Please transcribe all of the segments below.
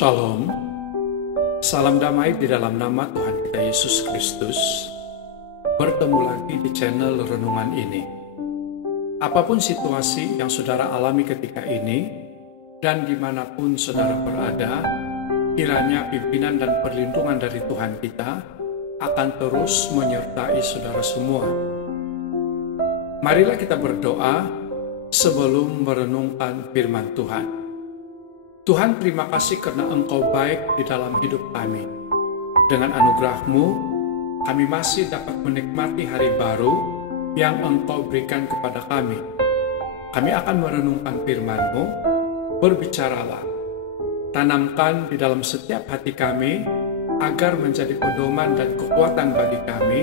Shalom, salam damai di dalam nama Tuhan kita Yesus Kristus. Bertemu lagi di channel renungan ini. Apapun situasi yang saudara alami ketika ini, dan dimanapun saudara berada, kiranya pimpinan dan perlindungan dari Tuhan kita akan terus menyertai saudara semua. Marilah kita berdoa sebelum merenungkan firman Tuhan. Tuhan, terima kasih karena Engkau baik di dalam hidup kami. Dengan anugerah-Mu, kami masih dapat menikmati hari baru yang Engkau berikan kepada kami. Kami akan merenungkan firman-Mu, berbicaralah. Tanamkan di dalam setiap hati kami, agar menjadi pedoman dan kekuatan bagi kami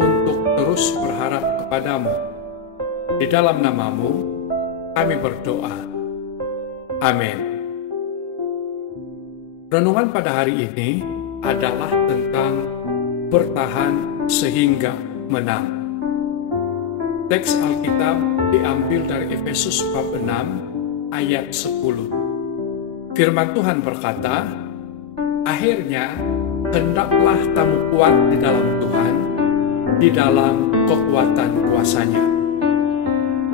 untuk terus berharap kepadamu. Di dalam nama-Mu, kami berdoa. Amin. Renungan pada hari ini adalah tentang bertahan sehingga menang. Teks Alkitab diambil dari Efesus bab 6 ayat 10. Firman Tuhan berkata, "Akhirnya hendaklah kamu kuat di dalam Tuhan, di dalam kekuatan kuasa-Nya."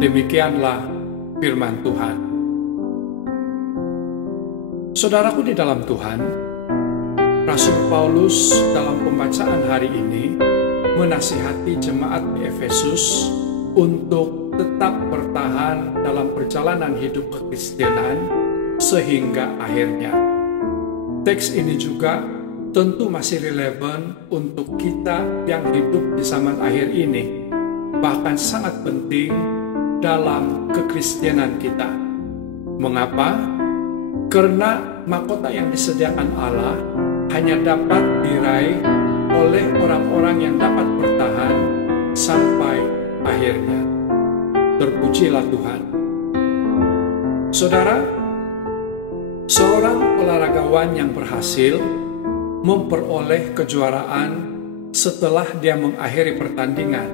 Demikianlah firman Tuhan. Saudaraku di dalam Tuhan, Rasul Paulus dalam pembacaan hari ini menasihati jemaat di Efesus untuk tetap bertahan dalam perjalanan hidup kekristenan sehingga akhirnya. Teks ini juga tentu masih relevan untuk kita yang hidup di zaman akhir ini, bahkan sangat penting dalam kekristenan kita. Mengapa? Karena mahkota yang disediakan Allah hanya dapat diraih oleh orang-orang yang dapat bertahan sampai akhirnya. Terpujilah Tuhan. Saudara, seorang olahragawan yang berhasil memperoleh kejuaraan setelah dia mengakhiri pertandingan,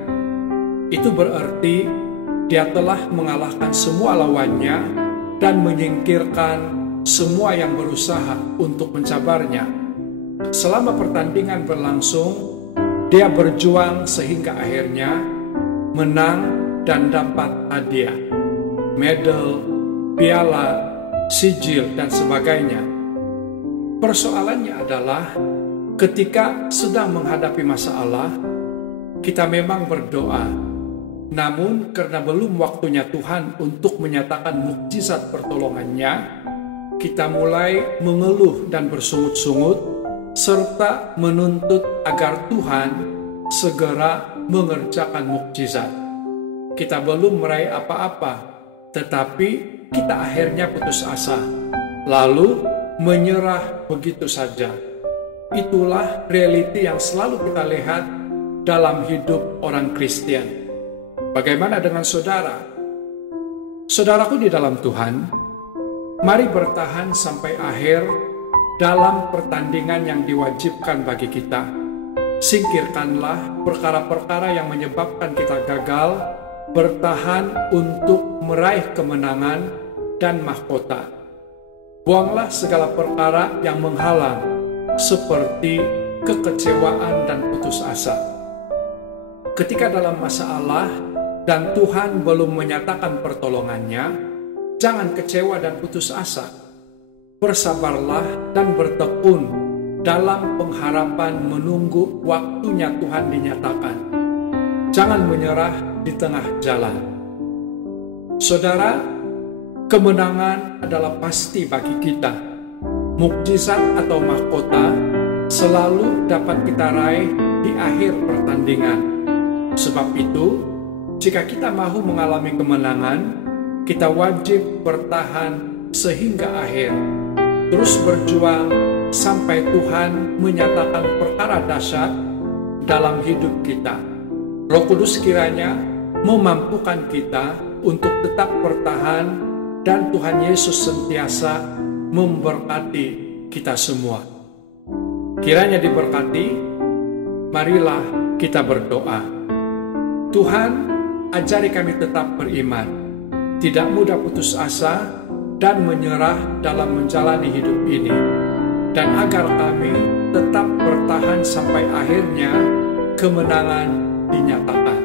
itu berarti dia telah mengalahkan semua lawannya dan menyingkirkan semua yang berusaha untuk mencabarnya. Selama pertandingan berlangsung, dia berjuang sehingga akhirnya menang dan dapat hadiah, medal, piala, sijil, dan sebagainya. Persoalannya adalah ketika sedang menghadapi masalah, kita memang berdoa, namun karena belum waktunya Tuhan untuk menyatakan mukjizat pertolongannya, kita mulai mengeluh dan bersungut-sungut, serta menuntut agar Tuhan segera mengerjakan mukjizat. Kita belum meraih apa-apa, tetapi kita akhirnya putus asa, lalu menyerah begitu saja. Itulah realiti yang selalu kita lihat dalam hidup orang Kristen. Bagaimana dengan saudara? Saudaraku di dalam Tuhan, mari bertahan sampai akhir dalam pertandingan yang diwajibkan bagi kita. Singkirkanlah perkara-perkara yang menyebabkan kita gagal, bertahan untuk meraih kemenangan dan mahkota. Buanglah segala perkara yang menghalang, seperti kekecewaan dan putus asa. Ketika dalam masalah dan Tuhan belum menyatakan pertolongannya, jangan kecewa dan putus asa. Bersabarlah dan bertekun dalam pengharapan menunggu waktunya Tuhan dinyatakan. Jangan menyerah di tengah jalan. Saudara, kemenangan adalah pasti bagi kita. Mukjizat atau mahkota selalu dapat kita raih di akhir pertandingan. Sebab itu, jika kita mahu mengalami kemenangan, kita wajib bertahan sehingga akhir, terus berjuang sampai Tuhan menyatakan perkara dahsyat dalam hidup kita. Roh Kudus kiranya memampukan kita untuk tetap bertahan, dan Tuhan Yesus sentiasa memberkati kita semua. Kiranya diberkati. Marilah kita berdoa. Tuhan, ajari kami tetap beriman, tidak mudah putus asa dan menyerah dalam menjalani hidup ini. dan agar kami tetap bertahan sampai akhirnya kemenangan dinyatakan.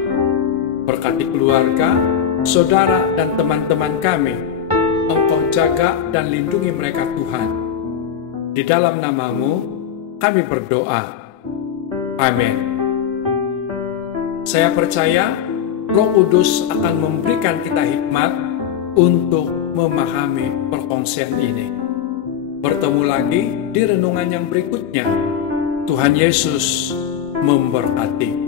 Berkati keluarga, saudara, dan teman-teman kami. Engkau jaga dan lindungi mereka Tuhan. Di dalam nama-Mu kami berdoa. Amin. Saya percaya Roh Kudus akan memberikan kita hikmat untuk memahami perkongsian ini. Bertemu lagi di renungan yang berikutnya. Tuhan Yesus memberkati.